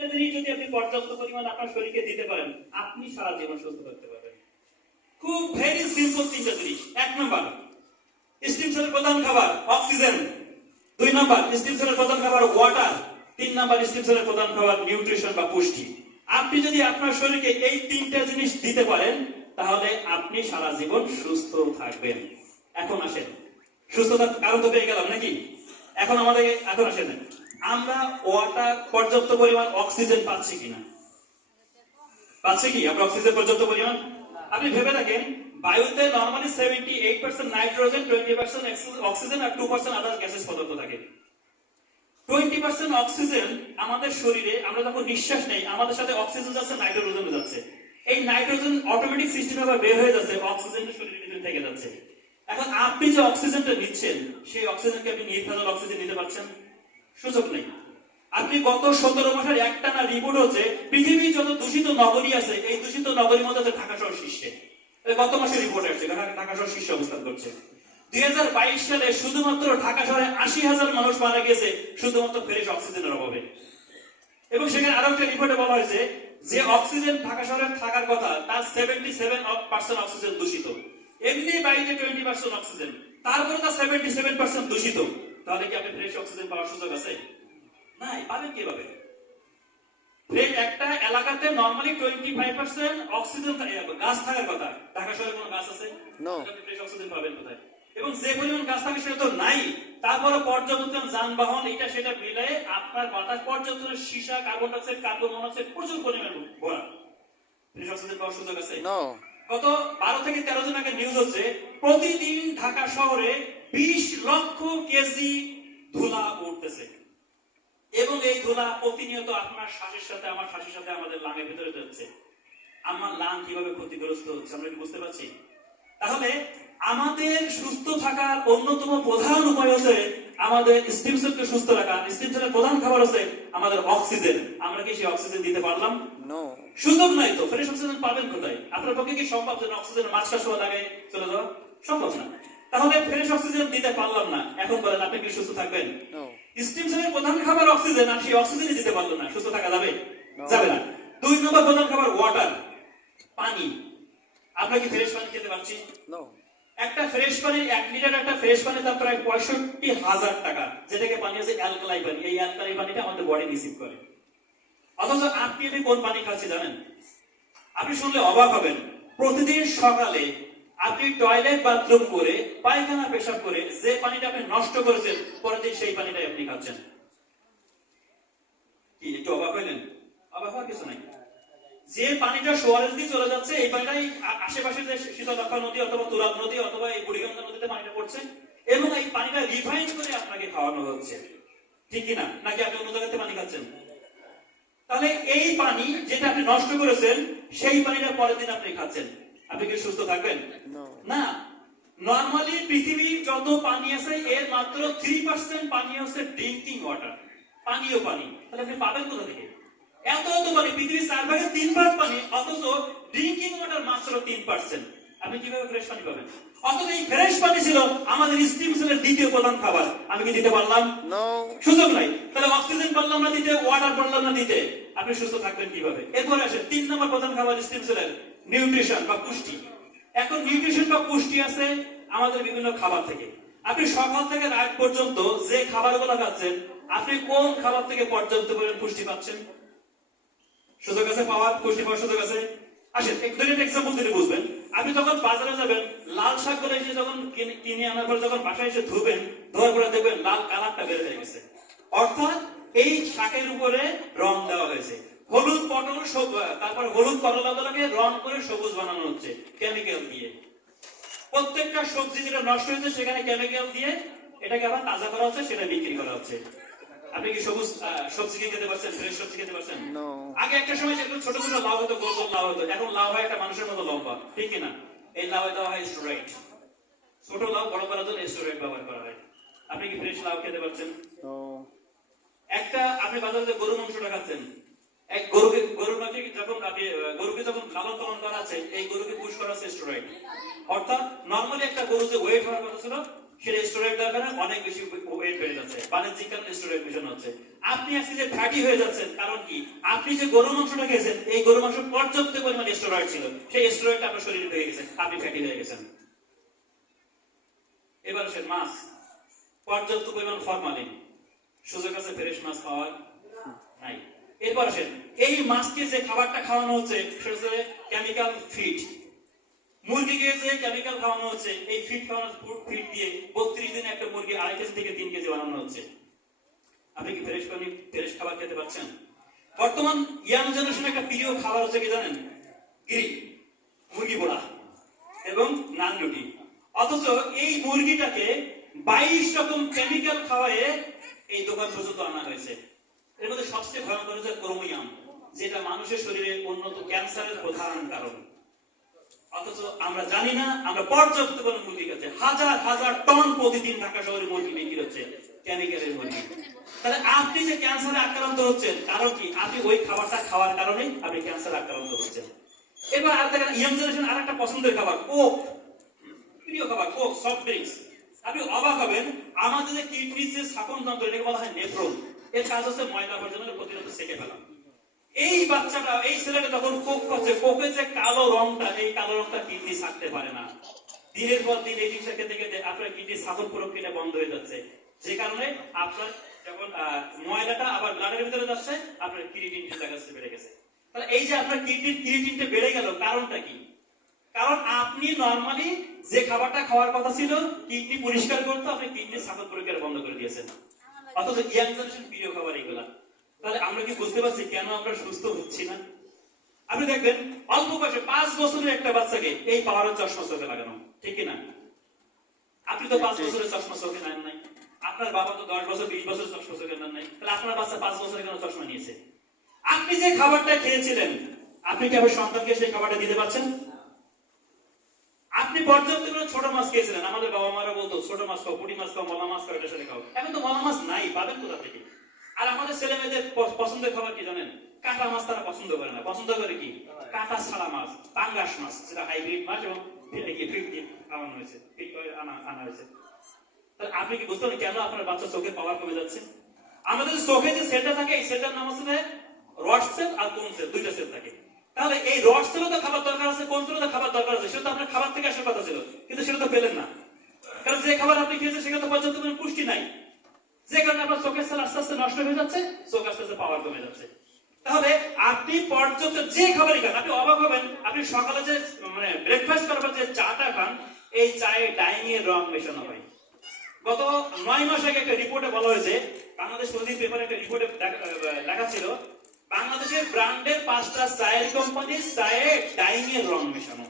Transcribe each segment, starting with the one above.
তিনটা জিনিস যদি আপনি পর্যাপ্ত পরিমাণ আপনার শরীরকে দিতে পারেন, আপনি সারা জীবন সুস্থ থাকতে পারবেন। খুব ভেরি সিম্পল তিনটা জিনিস। 1 নাম্বার, স্টিম সেলের প্রধান খাবার অক্সিজেন। 2 নাম্বার, স্টিম সেলের প্রধান খাবার ওয়াটার। 3 নাম্বার, স্টিম সেলের প্রধান খাবার নিউট্রিশন বা পুষ্টি। আপনি যদি আপনার শরীরকে এই তিনটা জিনিস দিতে পারেন, তাহলে আপনি সারা জীবন সুস্থ থাকবেন। এখন আসেন, সুস্থতার কারণ তো পেয়ে গেলাম নাকি? এখন আসেন, আমরা ওয়াটার পর্যাপ্ত পরিমাণ অক্সিজেন পাচ্ছি কিনা? পাচ্ছি কি আমরা অক্সিজেন পর্যাপ্ত পরিমাণ? আপনি ভেবে দেখেন, বায়ুতে নরমালি 78% নাইট্রোজেন, 20% অক্সিজেন আর 2% আদার গ্যাসেস পদার্থ থাকে। 20% অক্সিজেন আমাদের শরীরে, আমরা যখন নিঃশ্বাস নেই, আমাদের সাথে অক্সিজেন যাচ্ছে, নাইট্রোজেন যাচ্ছে। এই নাইট্রোজেন অটোমেটিক সিস্টেমে আবার বের হয়ে যাচ্ছে, অক্সিজেনটা শরীরের ভিতরে থেকে যাচ্ছে। এখন আপনি যে অক্সিজেনটা নিচ্ছেন, সেই অক্সিজেনকে আপনি নির্ভেজাল অক্সিজেন নিতে পারছেন? সুযোগ নেই। আপনি গত 17 মাসের একটানা রিপোর্ট হচ্ছে, পৃথিবীর যত দূষিত নগরী আছে, এই দূষিত নগরীর মধ্যে ঢাকা শহর শীর্ষে। গত মাসের রিপোর্ট আসছে, ঢাকা শহর শীর্ষে অবস্থান করছে। 2022 সালে শুধুমাত্র ঢাকা শহরে 80,000 মানুষ মারা গেছে শুধুমাত্র ফ্রেশ অক্সিজেনের অভাবে। এবং সেখানে আরো একটা রিপোর্টে বলা হয়েছে যে অক্সিজেন ঢাকা শহরে থাকার কথা, তার 77% অক্সিজেন দূষিত। এমনি বাড়িতে 20% অক্সিজেন, তারপরে তার 77% দূষিত। তাহলে কি আপনি ফ্রেশ অক্সিজেন পাওয়ার সুযোগ আছে? নাই। পাবেন কিভাবে? একটা এলাকাতে নরমালি 25% অক্সিজেন গাছ থাকার কথা, ঢাকা শহরে কোনো গাছ আছে? আপনি ফ্রেশ অক্সিজেন পাবেন কোথায়? এবং যে পরিমাণ গাছ থাকে সেটা তো নাই। তারপরে পর্যটন, যানবাহন, এটা সেটা মিলে আপনার বাতাস পর্যটনের সীসা, কার্বন ডাইঅক্সাইড, কার্বন মনোক্সাইড প্রচুর পরিমাণে ভরা। ফ্রেশ অক্সিজেন পাওয়ার সুযোগ আছে? গত 12 থেকে 13 দিন আগে নিউজ হচ্ছে, প্রতিদিন ঢাকা শহরে 20 লক্ষ কেজি ধুলা উঠতেছে। এবং এই ধুলা প্রতিনিয়ত আপনার শ্বাসের সাথে, আমার শ্বাসের সাথে আমাদের লাঙের ভিতরে যাচ্ছে। আমার লাং কিভাবে ক্ষতিগ্রস্ত হচ্ছে আমরা কি বুঝতে পারছি? তাহলে আমাদের সুস্থ থাকার অন্যতম প্রধান উপায় হচ্ছে আমাদের স্টিম সেলকে সুস্থ রাখা। স্টিম সেলের প্রধান খাবার হচ্ছে আমাদের অক্সিজেন। আমরা কি সেই অক্সিজেন দিতে পারলাম? সুযোগ নাই তো। ফ্রেশ অক্সিজেন পাবেন কোথায়? আপনার পক্ষে কি সম্ভব যে অক্সিজেনের মাছটা শোয়া লাগে চলে যাওয়া? সম্ভব না। তাহলে ফ্রেশ অক্সিজেন দিতে পারলাম না, এখন বলেন আপনি কি সুস্থ থাকবেন? স্টিম সেলের প্রধান খাবার অক্সিজেন, আর সেই অক্সিজেনই দিতে পারলো না, সুস্থ থাকা যাবে? যাবে না। 2 নম্বর প্রধান খাবার ওয়াটার, পানি। আমরা কি ফ্রেশ পানি খেতে পারছি? একটা ফ্রেশ পানি, 1 লিটার একটা ফ্রেশ পানি দাম প্রায় 65,000 টাকা, যেটাকে পানি আছে অ্যালকালাই পানি। এই অ্যালকালাই পানিটা আমাদের বডি রিসিভ করে। অথচ আপনি কোন পানি খাচ্ছি জানেন? আপনি শুনলে অবাক হবেন। প্রতিদিন সকালে আপনি টয়লেট বাথরুম করে, পায়খানা পেশাব করে যে পানিটা আপনি নষ্ট করেছেন, পরের দিন সেই পানিটাই আপনি খাচ্ছেন। কি একটু অবাক হইলেন? অবাক হওয়ার কিছু নাই। যে পানিটা সোয়ারেজ দিয়ে চলে যাচ্ছে, এই পানিটাই আশেপাশে যে শীতলক্ষা নদী অথবা তুরাগ নদী অথবা এই বুড়িগঙ্গা নদীতে পানিটা পড়ছে, এবং এই পানিটা রিফাইন করে আপনাকে খাওয়ানো হচ্ছে। ঠিক কিনা? নাকি আপনি অন্য জায়গাতে পানি খাচ্ছেন? তাহলে এই পানি যেটা আপনি নষ্ট করেছেন, সেই পানিটা পরের দিন আপনি খাচ্ছেন। আপনি কি সুস্থ থাকবেন? না। নরমালি পৃথিবীর যত পানি আছে, এর মাত্র 3% পানি হচ্ছে ড্রিঙ্কিং ওয়াটার, পানীয় পানি। তাহলে আপনি পাবেন কোথা থেকে? এত পানি, পৃথিবীর 4/3 পানি, অথচ ড্রিঙ্কিং ওয়াটার মাত্র 3%। আপনি কিভাবে ফ্রেশ পানি পাবেন? অথচ এই ফ্রেশ পানি ছিল আমাদের স্টিম সেলের দ্বিতীয় প্রধান খাবার। আমি কি দিতে পারলাম? সুযোগ নাই। তাহলে অক্সিজেন পারলাম না দিতে, ওয়াটার পারলাম না দিতে, আপনি সুস্থ থাকবেন কিভাবে? এরপরে আসে 3 নম্বর প্রধান খাবার স্টিম সেলের নিউট্রিশন বা পুষ্টি। এখন নিউট্রিশন বা পুষ্টি আছে আমাদের বিভিন্ন খাবার থেকে। আপনি সকাল থেকে রাত পর্যন্ত যে খাবারগুলো খাচ্ছেন, আপনি কোন খাবার থেকে পর্যাপ্ত পরিমাণ পুষ্টি পাচ্ছেন? সুযোগ আছে পাওয়ার, পুষ্টি পাওয়ার সুযোগ আছে? আসেন একটা এক্সাম্পল দিলে বুঝবেন। আপনি যখন বাজারে যাবেন, লাল শাকগুলো এসে যখন কিনে আনার পর যখন বাসায় এসে ধুবেন, ধোয়ার পরে দেখবেন লাল কালারটা বের হয়ে গেছে। অর্থাৎ এই শাকের উপরে রং দেওয়া হয়েছে। হলুদ পটল, তারপর হলুদ করলাগুলোকে রং করে সবুজ বানানো হচ্ছে কেমিক্যাল দিয়ে। প্রত্যেকটা সবজি যেটা নষ্ট হয়েছে সেখানে কেমিক্যাল দিয়ে এটাকে আবার তাজা করা হচ্ছে, সেটা বিক্রি করা হচ্ছে। আপনি কি সবুজ সবজি খেতে পারছেন? ফ্রেশ সবজি খেতে পারছেন? আগে একটা সময় যেগুলো ছোট ছোট লাউ হতো, গোল গোল লাউ হতো, এখন লাউ হয় একটা মানুষের মতো লম্বা। ঠিক কিনা? এই লাউ দেওয়া হয় স্টেরয়েড। ছোট লাউ বড় করার জন্য স্টেরয়েড ব্যবহার করা হয়। আপনি কি ফ্রেশ লাউ খেতে পারছেন? একটা আপনি বাজারে যে গরু মাংসটা খাচ্ছেন, এক গরুকে যখন লালন পালন করা আছে, এই গরুকে পুশ করা হচ্ছে স্টেরয়েড। অর্থাৎ নরমালি একটা গরু যে ওয়েট হওয়ার কথা ছিল সেটা স্টেরয়েড দরকার অনেক বেশি ওয়েট বেড়ে যাচ্ছে, বাণিজ্যিক কারণে স্টেরয়েড মেশানো হচ্ছে। আপনি আজকে যে ফ্যাটি হয়ে যাচ্ছেন কারণ কি? আপনি যে গরু মাংসটা খেয়েছেন, এই গরু মাংস পর্যাপ্ত পরিমাণে স্টেরয়েড ছিল, সেই স্টেরয়েডটা আপনার শরীরে হয়ে গেছে, আপনি ফ্যাটি হয়ে গেছেন। এবার আসেন মাছ, পর্যাপ্ত পরিমাণ ফরমালিন, সুযোগ আছে ফ্রেশ মাছ খাওয়ার নাই। এরপর আসেন এই মাছকে যে খাবারটা খাওয়ানো হচ্ছে সেটা হচ্ছে কেমিক্যাল ফিড। মুরগিকে যে কেমিক্যাল খাওয়ানো হচ্ছে, এই ফিড খাওয়ানো ফিড দিয়ে 32 দিনে একটা মুরগি 2.5 কেজি থেকে 3 কেজি বানানো হচ্ছে। আপনি কি ফ্রেশ খাবার খেতে পাচ্ছেন? বর্তমান ইয়াং জেনারেশন একটা প্রিয় খাবার হচ্ছে কি জানেন? গ্রিল, মুরগি পোড়া এবং নান রুটি। অথচ এই মুরগিটাকে 22 রকম কেমিক্যাল খাওয়ায়ে এই দোকান পর্যন্ত আনা হয়েছে। এর মধ্যে সবচেয়ে ভয়ঙ্কর হচ্ছে ক্রোমিয়াম, যেটা মানুষের শরীরে উন্নত ক্যান্সারের প্রধান কারণ। অথচ আমরা জানি না, আমরা পর্যাপ্ত পরিমাণ মুরগি খাচ্ছি, হাজার হাজার টন প্রতিদিন ঢাকা শহরে মুরগি বিক্রি হচ্ছে, কেমিক্যালের মুরগি। তাহলে আপনি যে ক্যান্সারে আক্রান্ত হচ্ছেন কারণ কি? আপনি ওই খাবারটা খাওয়ার কারণে আপনি ক্যান্সারে আক্রান্ত হচ্ছেন। এবার আর দেখেন ইয়াং জেনারেশন আর একটা পছন্দের খাবার কোক, প্রিয় খাবার কোক, সফট ড্রিঙ্কস। আপনি অবাক হবেন, আমাদের যে কিডনির যে স্থাপন যন্ত্র, এটাকে বলা হয় নেফ্রন, এর কাজ হচ্ছে ময়লা আবর্জনা প্রতিরোধ সেকে ফেলা। এই বাচ্চাটা, এই ছেলেটা যখন কোক খাচ্ছে, কোকের যে কালো রংটা, এই কালো রংটা কিডনি ছাড়তে পারে না। দিনের পর দিন এই জিনিসটা খেতে খেতে আপনার কিডনি স্থাপন প্রক্রিয়া বন্ধ হয়ে যাচ্ছে, যে কারণে আপনার যখন ময়লাটা আবার ব্লাডের ভিতরে যাচ্ছে, আপনার ক্রিয়েটিনটা কাছে বেড়ে গেছে। তাহলে এই যে আপনার কিডনির ক্রিয়েটিনটা বেড়ে গেল, কারণটা কি? কারণ আপনি নরমালি যে খাবারটা খাওয়ার কথা ছিল কিডনি পরিষ্কার করতে, আপনি কিডনির স্থাপন প্রক্রিয়া বন্ধ করে দিয়েছেন। অথচ ইয়াং জেনারেশন প্রিয় খাবার এইগুলা। তাহলে আমরা কি বুঝতে পারছি কেন আমরা সুস্থ হচ্ছি না? আপনি দেখবেন অল্প বয়সে 5 বছরের একটা বাচ্চাকে এই পাওয়ারের চশমা চোখে লাগানো, ঠিক কিনা? আপনি তো 5 বছরের চশমা চোখে নেন নাই, আপনার বাবা তো 10 বছর 20 বছর চশমা চোখে নেন নাই, তাহলে আপনার বাচ্চা 5 বছরের কেন চশমা নিয়েছে? আপনি যে খাবারটা খেয়েছিলেন, আপনি কি আপনার সন্তানকে সেই খাবারটা দিতে পারছেন? আপনি পর্যাপ্ত ছোট মাছ খেয়েছিলেন, আমাদের বাবা মারা বলতো ছোট মাছ খাও, পুঁটি মাছ খাও, মলা মাছ খাও, এটা সেটা খাও। এখন তো মলা মাছ নাই, পাবেন কোথা থেকে? আর আমাদের ছেলে মেয়েদের পছন্দের খাবার কি জানেন? কাঁটা মাছ তারা পছন্দ করে না, পছন্দ করে কি? কাঁটা ছাড়া মাছ, পাঙ্গাস মাছ, যেটা হাইব্রিড মাছ এবং খাওয়ানো হয়েছে, আনা হয়েছে। তাহলে আপনি কি বুঝতে পারেন কেন আপনার বাচ্চা চোখের পাওয়ার কমে যাচ্ছে? আমাদের চোখে যে সেলটা থাকে, এই সেলটার নাম হচ্ছে রড সেল আর কোন সেল, দুইটা সেল থাকে। তাহলে এই রড সেলও তো খাবার দরকার আছে, কোন সেলও তো খাবার দরকার আছে, সেটা তো আপনার খাবার থেকে আসার কথা ছিল, কিন্তু সেটা তো পেলেন না। কারণ যে খাবার আপনি খেয়েছেন সেখানে তো পর্যাপ্ত পরিমাণ পুষ্টি নাই, যে কারণে আপনার চোখের সেল আস্তে আস্তে নষ্ট হয়ে যাচ্ছে, চোখ আস্তে আস্তে পাওয়ার কমে যাচ্ছে। তাহলে আপনি পর্যাপ্ত যে খাবারই খান, আপনি অবাক হবেন, আপনি সকালে যে ব্রেকফাস্ট করার পর যে চাটা খান, এই চায়ে ডাইং এর রং মেশানো হয়। গত 9 মাস আগে একটা রিপোর্টে বলা হয়েছে, বাংলাদেশ প্রতিদিন পেপারে একটা রিপোর্টে লেখা ছিল, বাংলাদেশের ব্র্যান্ডের 5টা চায়ের কোম্পানির চায়ে ডাইং এর রং মেশানো,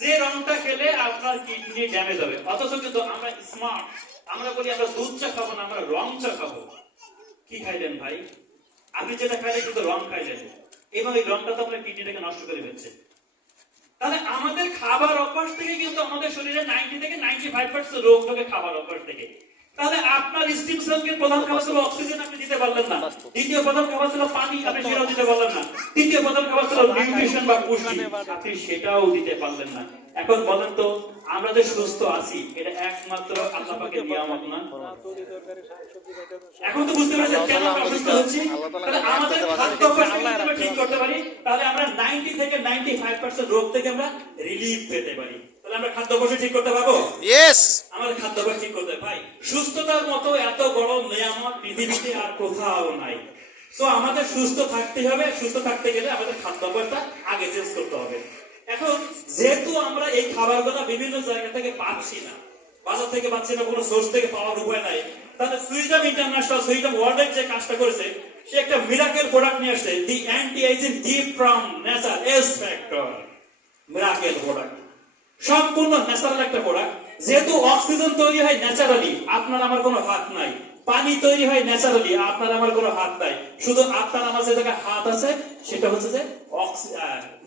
যে রংটা খেলে আপনার কিডনি ড্যামেজ হবে। অথচ কিন্তু আমরা স্মার্ট, আমরা বলি আমরা দুধ চা খাবো না, আমরা রং চা খাবো। কি খাইলেন ভাই? আপনি যেটা খাইলেন কিন্তু রং খাইলেন, এবং এই রংটা তো আপনার কিডনিটাকে নষ্ট করে ফেলছে। তাহলে আমাদের খাবার অভ্যাস থেকে কিন্তু আমাদের শরীরে 90 থেকে 95% রোগ থাকে খাবার অভ্যাস থেকে। তাহলে আপনার স্টিম সেলকে প্রধান খাবার ছিল অক্সিজেন, আপনি দিতে পারলেন না। দ্বিতীয় প্রধান খাবার ছিল পানি, আপনি সেটাও দিতে পারলেন না। তৃতীয় প্রধান খাবার ছিল নিউট্রিশন বা পুষ্টি, আপনি সেটাও দিতে পারলেন না। এখন বলেন তো, আমরা যে সুস্থ আছি এটা একমাত্র আল্লাহ পাকের নিয়ামত না? এখন তো বুঝতে পারছেন কেন আমরা অসুস্থ হচ্ছি? তাহলে আমাদের খাদ্য অভ্যাসকে আমরা ঠিক করতে পারি, তাহলে আমরা 90 থেকে 95% রোগ থেকে আমরা রিলিফ পেতে পারি। তাহলে আমরা খাদ্য অভ্যাস ঠিক করতে পারবো? ইয়েস, আমাদের খাদ্য অভ্যাস ঠিক করতে ভাই। সুস্থতার মতো এত বড় নিয়ামত পৃথিবীতে আর কোথাও নাই। সো আমাদের সুস্থ থাকতে হবে, সুস্থ থাকতে গেলে আমাদের খাদ্য অভ্যাসটা আগে চেঞ্জ করতে হবে। এখন যেহেতু আমরা এই খাবারগুলো বিভিন্ন জায়গা থেকে পাচ্ছি না, বাজার থেকে পাচ্ছি না, কোনো সোর্স থেকে পাওয়ার উপায় নাই, তাহলে সুইডম ইন্টারন্যাশনাল, সুইডম ওয়ার্ল্ড যে কাজটা করেছে, সে একটা মিরাকেল প্রোডাক্ট নিয়ে আসছে, the anti ageing deep from nature S factor. Miracle product, সম্পূর্ণ ন্যাচারাল একটা প্রোডাক্ট। যেহেতু অক্সিজেন তৈরি হয় ন্যাচারালি, আপনার আমার কোনো হাত নাই, পানি তৈরি হয় ন্যাচারালি, আপনার আমার কোনো হাত নাই, শুধু আপনার আমার যে জায়গায় হাত আছে সেটা হচ্ছে যে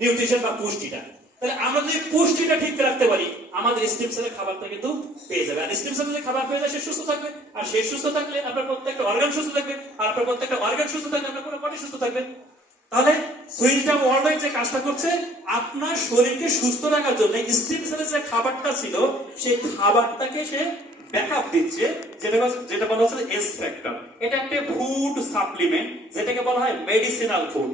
নিউট্রিশন বা পুষ্টিটা। তাহলে আমরা যদি পুষ্টিটা ঠিক রাখতে পারি, আমাদের স্টিম সেলের খাবারটা কিন্তু পেয়ে যাবে। আর স্টিম সেলের খাবার পেয়ে যায়, সে সুস্থ থাকবে, আর সে সুস্থ থাকলে আপনার প্রত্যেকটা অর্গান সুস্থ থাকবে, আর আপনার প্রত্যেকটা অর্গান সুস্থ থাকলে আপনার পুরো বডি সুস্থ থাকবে। তাহলে সুইচটা ওয়ার্ল্ড যে কাজটা করছে, আপনার শরীরকে সুস্থ রাখার জন্য স্টিম সেলের যে খাবারটা ছিল সেই খাবারটাকে সে ব্যাকআপ দিচ্ছে, যেটা বলা হচ্ছে এস ফ্যাক্টর। এটা একটা ফুড সাপ্লিমেন্ট, যেটাকে বলা হয় মেডিসিনাল ফুড।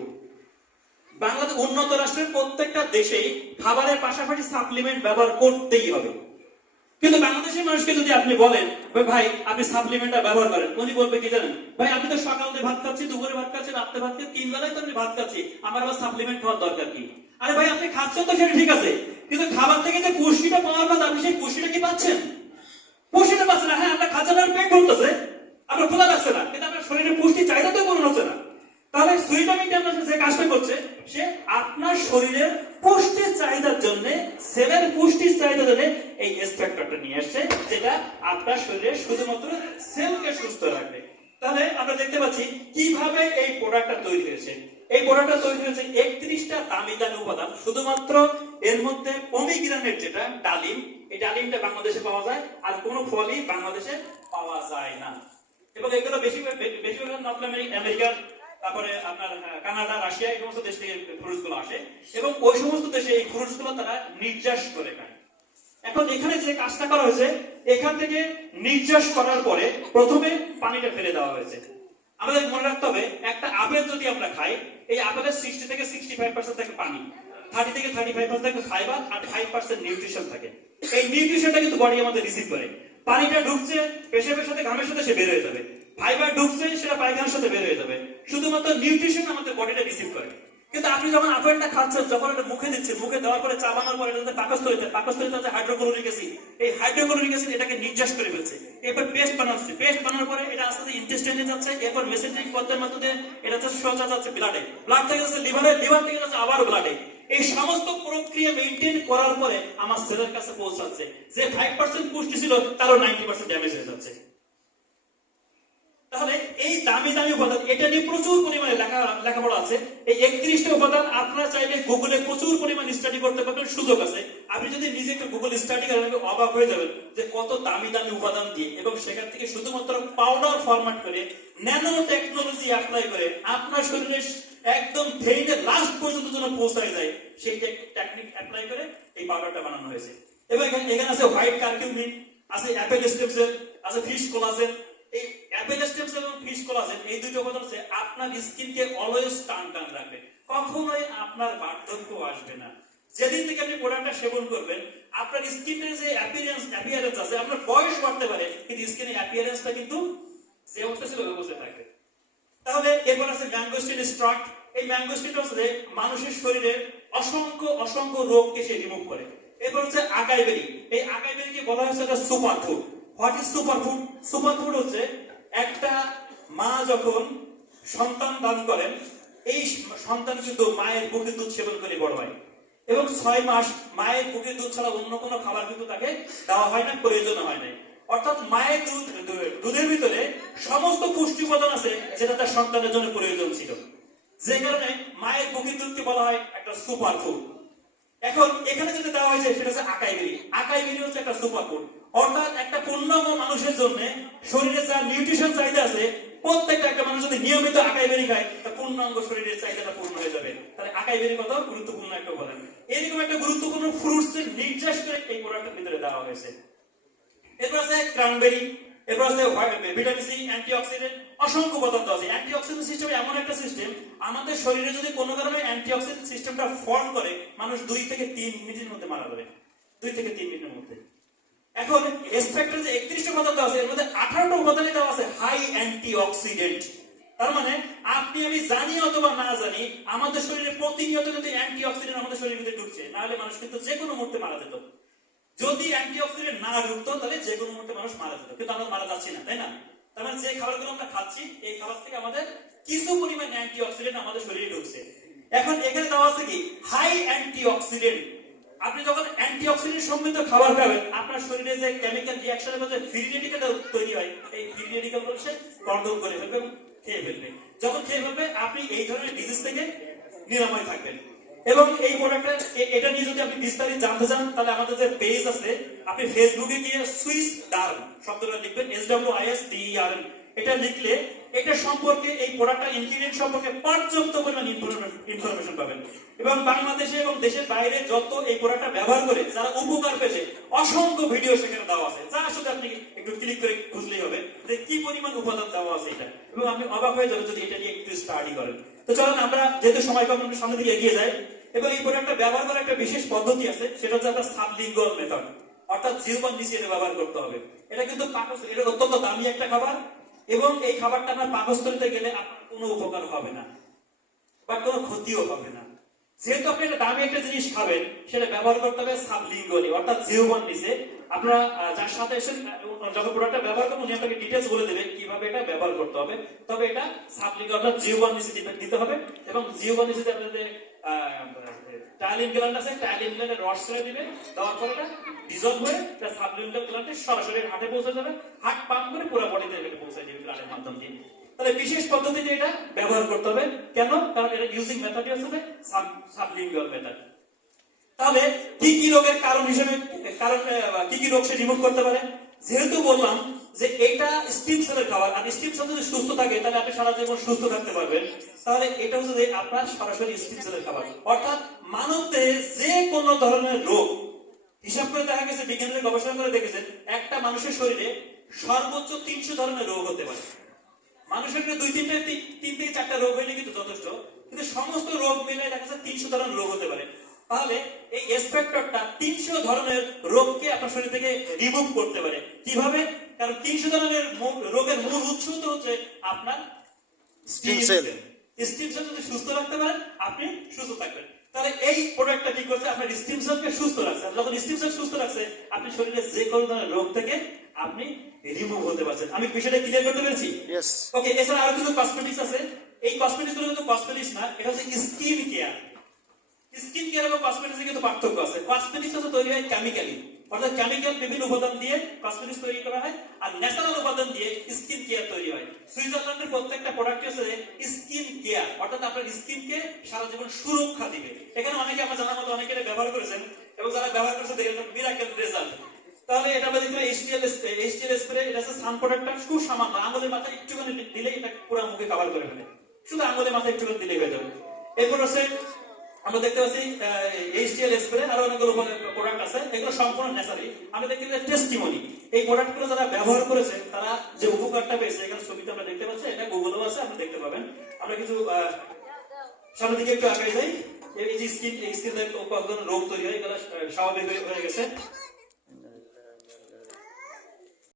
বাংলাদেশ উন্নত রাষ্ট্রের প্রত্যেকটা দেশেই খাবারের পাশাপাশি সাপ্লিমেন্ট ব্যবহার করতেই হবে। কিন্তু বাংলাদেশের মানুষকে যদি আপনি বলেন ভাই আপনি সাপ্লিমেন্টটা ব্যবহার করেন, উনি বলবে কি জানেন, ভাই আমি তো সকালে ভাত খাচ্ছি, দুপুরে ভাত খাচ্ছি, রাতে ভাত খাচ্ছি, 3 বেলায় তো আমি ভাত খাচ্ছি, আমার আবার সাপ্লিমেন্ট খাওয়ার দরকার কি? আরে ভাই আপনি খাচ্ছেন তো সেটা ঠিক আছে, কিন্তু খাবার থেকে যে পুষ্টিটা পাওয়ার কথা, আপনি সেই পুষ্টিটা কি পাচ্ছেন? পুষ্টিটা পাচ্ছেন না। হ্যাঁ, আপনার খাচ্ছেন, আর পেট ভরতেছে, আপনার খোলা লাগছে না, কিন্তু আপনার শরীরের পুষ্টির চাহিদা তো পূরণ হচ্ছে না। তাহলে সুইটামিন যে কাজটা করছে, সে আপনার শরীরের পুষ্টির চাহিদার জন্য, সেলের পুষ্টির চাহিদার জন্য এই এস ফ্যাক্টরটা নিয়ে আসছে, যেটা আপনার শরীরে শুধুমাত্র সেলকে সুস্থ রাখবে। তাহলে আমরা দেখতে পাচ্ছি কিভাবে এই প্রোডাক্টটা তৈরি হয়েছে। এই প্রোডাক্টটা তৈরি হয়েছে 31টা দামি দামি উপাদান, শুধুমাত্র এর মধ্যে পমিগ্রেনেট যেটা ডালিম, এই ডালিমটা বাংলাদেশে পাওয়া যায়, আর কোনো ফলই বাংলাদেশে পাওয়া যায় না। এবং এগুলো বেশিরভাগ নর্থ আমেরিকা, তারপরে আপনার কানাডা, রাশিয়া, এই সমস্ত দেশ থেকে ফ্রুটস গুলো আসে, এবং ওই সমস্ত দেশে এই ফ্রুটস গুলো তারা নির্যাস করে খায়। এখন এখানে যে কাজটা করা হয়েছে, এখান থেকে নির্যাস করার পরে প্রথমে পানিটা ফেলে দেওয়া হয়েছে। আমাদের মনে রাখতে হবে, একটা আপেল যদি আমরা খাই, এই আপেলের 60 থেকে 65% থাকে পানি, 30 থেকে 35% থাকে ফাইবার, আর 5% নিউট্রিশন থাকে। এই নিউট্রিশনটা কিন্তু বডি আমাদের রিসিভ করে। পানিটা ঢুকছে পেশাবের সাথে, ঘামের সাথে, সে বের হয়ে যাবে। ফাইবার ঢুকছে, সেটা পায়খানার সাথে বের হয়ে যাবে। শুধুমাত্র নিউট্রিশন আমাদের বডিটা রিসিভ করে। কিন্তু আপনি যখন আপেলটা খাচ্ছেন, যখন এটা মুখে দিচ্ছেন, মুখে দেওয়ার পরে চাবানোর পরে এটাতে পাকস্থলীতে আছে হাইড্রোক্লোরিক অ্যাসিড। এই হাইড্রোক্লোরিক অ্যাসিড এটাকে নির্যাস করে ফেলছে। এরপর পেস্ট বানাচ্ছে, পেস্ট বানানোর পরে এটা আস্তে আস্তে ইন্টেস্টাইনে যাচ্ছে, এরপর মেসেঞ্জারিং পথের মাধ্যমে এটা হচ্ছে সোজা যাচ্ছে ব্লাডে, ব্লাড থেকে যাচ্ছে লিভারে, লিভার থেকে যাচ্ছে আবার ব্লাডে। এই সমস্ত প্রক্রিয়া মেইনটেইন করার পরে আমার সেলের কাছে পৌঁছাচ্ছে, যে 5% পুষ্টি ছিল তারও 90% ড্যামেজ হয়ে যাচ্ছে। তাহলে এই দামি দামি উপাদান, এটা নিয়ে প্রচুর পরিমাণে লেখাপড়া আছে। এই 31টা উপাদান আপনারা চাইলে গুগলে প্রচুর পরিমাণে স্টাডি করতে পারবেন, সুযোগ আছে। আপনি যদি নিজে একটু গুগল স্টাডি করেন, অবাক হয়ে যাবেন যে কত দামি দামি উপাদান দিয়ে, এবং সেখান থেকে শুধুমাত্র পাউডার ফরম্যাট করে, ন্যানো টেকনোলজি অ্যাপ্লাই করে আপনার শরীরে একদম ভেইনের লাস্ট পর্যন্ত যেন পৌঁছায় যায়, সেই টেকনিক অ্যাপ্লাই করে এই পাউডারটা বানানো হয়েছে। এবং এখানে আছে হোয়াইট কারকিউমিন, আছে অ্যাপেল স্টেম সেল, আছে ফিশ কোলাজেন। এই অ্যাপেল স্টেম সেল এবং ফিশ কোলাজেন, এই দুটো উপাদান হচ্ছে আপনার স্কিনকে অলওয়েজ টান রাখবে, কখনোই আপনার বার্ধক্য আসবে না। যেদিন থেকে আপনি প্রোডাক্টটা সেবন করবেন, আপনার স্কিনের যে অ্যাপিয়ারেন্স আছে, আপনার বয়স বাড়তে পারে, কিন্তু স্কিনের অ্যাপিয়ারেন্সটা কিন্তু যে অবস্থা ছিল ওই অবস্থায় থাকবে। তাহলে এরপর আছে ম্যাঙ্গোস্টিন এক্সট্রাক্ট। এই ম্যাঙ্গোস্টিনটা হচ্ছে মানুষের শরীরের অসংখ্য অসংখ্য রোগকে সে রিমুভ করে। এরপর হচ্ছে আকাই বেরি। এই আকাই বেরিকে বলা হচ্ছে একটা super food. What is super food? Super food হচ্ছে একটা মা যখন সন্তান দান করেন, এই সন্তান কিন্তু মায়ের বুকের দুধ সেবন করে বড় হয়, এবং 6 মাস মায়ের বুকের দুধ ছাড়া অন্য কোনো খাবার কিন্তু তাকে দেওয়া হয় না, প্রয়োজন হয় না। অর্থাৎ মায়ের দুধের ভিতরে সমস্ত পুষ্টি উপাদান আছে যেটা তার সন্তানের জন্য প্রয়োজন ছিল, যে কারণে মায়ের বুকের দুধকে বলা হয় একটা সুপার ফুড। এখন এখানে যেটা দেওয়া হয়েছে সেটা হচ্ছে আকাই বেরি। আকাই বেরি হচ্ছে একটা সুপার ফুড, অর্থাৎ একটা পূর্ণাঙ্গ মানুষের জন্য শরীরে যা নিউট্রিশন চাহিদা আছে, প্রত্যেকটা একটা মানুষ যদি নিয়মিত আকাই বেরি খায়, তার পূর্ণাঙ্গ শরীরের চাহিদাটা পূর্ণ হয়ে যাবে। তাহলে আকাই বেরি কত গুরুত্বপূর্ণ একটা উপাদান। এরকম একটা গুরুত্বপূর্ণ ফ্রুটসের নির্যাস করে এই প্রোডাক্টের ভিতরে দেওয়া হয়েছে। এরপর আছে ক্রানবেরি, এরপর আছে ভিটামিন সি, অ্যান্টিঅক্সিডেন্ট, অসংখ্য পদার্থ আছে। অ্যান্টিঅক্সিডেন্ট সিস্টেম এমন একটা সিস্টেম, আমাদের শরীরে যদি কোনো কারণে অ্যান্টিঅক্সিডেন্ট সিস্টেমটা ফর্ম করে, মানুষ 2 থেকে 3 মিনিটের মধ্যে মারা যাবে, 2 থেকে 3 মিনিটের মধ্যে। এখন এক্সট্রাক্টর যে 31টা পদার্থ আছে, এর মধ্যে 18টা উপাদানে দেওয়া আছে হাই অ্যান্টিঅক্সিডেন্ট। তার মানে আপনি আমি জানি অথবা না জানি, আমাদের শরীরে প্রতিনিয়ত যদি অ্যান্টিঅক্সিডেন্ট আমাদের শরীরের ভিতরে ঢুকছে, না হলে মানুষ কিন্তু যে কোনো মুহূর্তে মারা যেত। যদি অ্যান্টিঅক্সিডেন্ট না ঢুকতো, তাহলে যে কোনো মুহূর্তে মানুষ মারা যেত, কিন্তু আমরা মারা যাচ্ছি না, তাই না? তার মানে যে খাবারগুলো আমরা খাচ্ছি, এই খাবার থেকে আমাদের কিছু পরিমাণ অ্যান্টিঅক্সিডেন্ট আমাদের শরীরে ঢুকছে। এখন এখানে দেওয়া আছে কি হাই অ্যান্টিঅক্সিডেন্ট। আপনি যখন অ্যান্টিঅক্সিডেন্ট সমৃদ্ধ খাবার খাবেন, আপনার শরীরে যে কেমিক্যাল রিঅ্যাকশনের মধ্যে ফ্রি রেডিক্যাল তৈরি হয়, এই ফ্রি রেডিক্যালগুলো সে কন্ট্রোল করে ফেলবে এবং খেয়ে ফেলবে। যখন খেয়ে ফেলবে, আপনি এই ধরনের ডিজিজ থেকে নিরাময় থাকবেন। এবং এই প্রোডাক্টটা, এটা নিয়ে যদি আপনি বিস্তারিত জানতে চান, তাহলে আমাদের যে পেজ আছে, আপনি ফেসবুকে গিয়ে সুইস ডার্ম শব্দটা লিখবেন, SWISDERM। এটা লিখলে এটা সম্পর্কে এই প্রোডাক্টটা ইনগ্রিডিয়েন্ট সম্পর্কে পর্যাপ্ত পরিমাণ ইনফরমেশন পাবেন। এবং বাংলাদেশে এবং দেশের বাইরে যত এই প্রোডাক্টটা ব্যবহার করে যারা উপকার পেয়েছে অসংখ্য ভিডিও সেখানে দেওয়া আছে, যা শুধু আপনি একটু ক্লিক করে খুঁজলেই হবে যে কি পরিমাণ উপাদান দেওয়া আছে এটা, এবং আপনি অবাক হয়ে যাবেন যদি এটা নিয়ে একটু স্টাডি করেন। তো চলুন আমরা যেহেতু সময় কম আমরা সামনে দিকে এগিয়ে যাই। এবং এই প্রোডাক্টটা ব্যবহার করার একটা বিশেষ পদ্ধতি আছে, সেটা হচ্ছে আপনার সাবলিঙ্গুয়াল মেথড, অর্থাৎ জিহ্বার নিচে এটা ব্যবহার করতে হবে। এটা কিন্তু এটা অত্যন্ত দামি একটা খাবার, এবং এই খাবারটা আপনার পাকস্থলীতে গেলে আপনার কোনো উপকার হবে না বা কোনো ক্ষতিও হবে না। যেহেতু আপনি একটা দামি একটা জিনিস খাবেন, সেটা ব্যবহার করতে হবে সাবলিঙ্গুয়ালি, অর্থাৎ জিহ্বার নিচে। আপনারা যার সাথে এসে যখন প্রোডাক্টটা ব্যবহার করবেন উনি আপনাকে ডিটেলস বলে দেবেন কিভাবে এটা ব্যবহার করতে হবে। তবে এটা সাবলিঙ্গুয়াল অর্থাৎ জিহ্বার নিচে দিতে হবে, এবং জিহ্বার নিচে আপনাদের টাইলিন গ্ল্যান্ড আছে, টাইলিন গ্ল্যান্ডের রস ছেড়ে দিবে, দেওয়ার পরে এটা ডিজলভ হয়ে সাবলিঙ্গুয়াল গ্ল্যান্ডে সরাসরি হার্টে পৌঁছে যাবে, হার্ট পাম্প করে পুরো বডিতে পৌঁছে যাবে ব্লাডের মাধ্যম দিয়ে। তাহলে বিশেষ পদ্ধতিতে এটা ব্যবহার করতে হবে। কেন? কারণ এটা ইউজিং মেথডই হচ্ছে সাবলিঙ্গুয়াল মেথড। তাহলে কি কি রোগের কারণ হিসেবে কি কি রোগ সে রিমুভ করতে পারে? যেহেতু বললাম যে এটা স্টিম সেলের খাবার, আর স্টিম সেল যদি সুস্থ থাকে তাহলে আপনি সারা জীবন সুস্থ থাকতে পারবেন। তাহলে এটা হচ্ছে যে আপনার সরাসরি স্টিম সেলের খাবার, অর্থাৎ মানব দেহে যে কোনো ধরনের রোগ, হিসাব করে দেখা গেছে, বিজ্ঞানীরা গবেষণা করে দেখেছেন একটা মানুষের শরীরে সর্বোচ্চ 300 ধরনের রোগ হতে পারে। মানুষের তিন থেকে চারটা রোগ হইলে কিন্তু যথেষ্ট, কিন্তু সমস্ত রোগ মিলে দেখা যাচ্ছে 300 ধরনের রোগ হতে পারে। তাহলে এই এসপেক্টরটা 300 ধরনের রোগকে আপনার শরীর থেকে রিমুভ করতে পারে। কিভাবে? কারণ 300 ধরনের রোগের মূল উৎস তো হচ্ছে আপনার স্টিম সেল। স্টিম সেল যদি সুস্থ রাখতে পারেন আপনি সুস্থ থাকবেন। তাহলে এই প্রোডাক্টটা কি করছে? আপনার স্টিম সেলকে সুস্থ রাখছে। যখন স্টিম সেল সুস্থ রাখছে, আপনি শরীরে যে কোনো ধরনের রোগ থেকে আপনি রিমুভ হতে পারছেন। আমি বিষয়টা ক্লিয়ার করতে পেরেছি? ওকে। এছাড়া আরো কিছু কসমেটিক্স আছে। এই কসমেটিক্স গুলো কিন্তু কসমেটিক্স না, এটা হচ্ছে স্কিন কেয়ার। স্কিন কেয়ার এবং কসমেটিক্সে কিন্তু পার্থক্য আছে। কসমেটিক্স হচ্ছে তৈরি হয় কেমিক্যালি, অর্থাৎ কেমিক্যাল বিভিন্ন উপাদান দিয়ে কসমেটিক্স তৈরি করা হয়, আর ন্যাচারাল উপাদান দিয়ে স্কিন কেয়ার তৈরি হয়। সুইজারল্যান্ডের প্রত্যেকটা প্রোডাক্ট হচ্ছে স্কিন কেয়ার, অর্থাৎ আপনার স্কিনকে সারা জীবন সুরক্ষা দিবে। এখানে অনেকে আমার জানার মতো অনেকে এটা ব্যবহার করেছেন, এবং যারা ব্যবহার করেছে দেখেন মিরাকেল রেজাল্ট। তাহলে এটা আমরা দেখলাম এইচটিএল স্প্রে। এটা হচ্ছে সান প্রোডাক্টটা খুব সামান্য, আঙুলের মাথায় একটুখানি দিলে এটা পুরো মুখে কভার করে ফেলে, শুধু আঙুলের মাথায় একটুখানি দিলেই হয়ে যাবে। এরপর হচ্ছে আমরা দেখতে পাচ্ছি এইচটিএল স্প্রে, আরো অনেকগুলো প্রোডাক্ট আছে, এগুলো সম্পূর্ণ ন্যাচারালি। আমরা দেখতে পাচ্ছি টেস্টিমনি, এই প্রোডাক্টগুলো যারা ব্যবহার করেছে তারা যে উপকারটা পেয়েছে, এখানে ছবিতে আমরা দেখতে পাচ্ছি, এটা গুগলেও আছে, আপনি দেখতে পাবেন। আমরা কিছু সামনের দিকে একটু আগে যাই। এই যে স্কিন রোগ তৈরি হয়, এগুলো স্বাভাবিক হয়ে গেছে।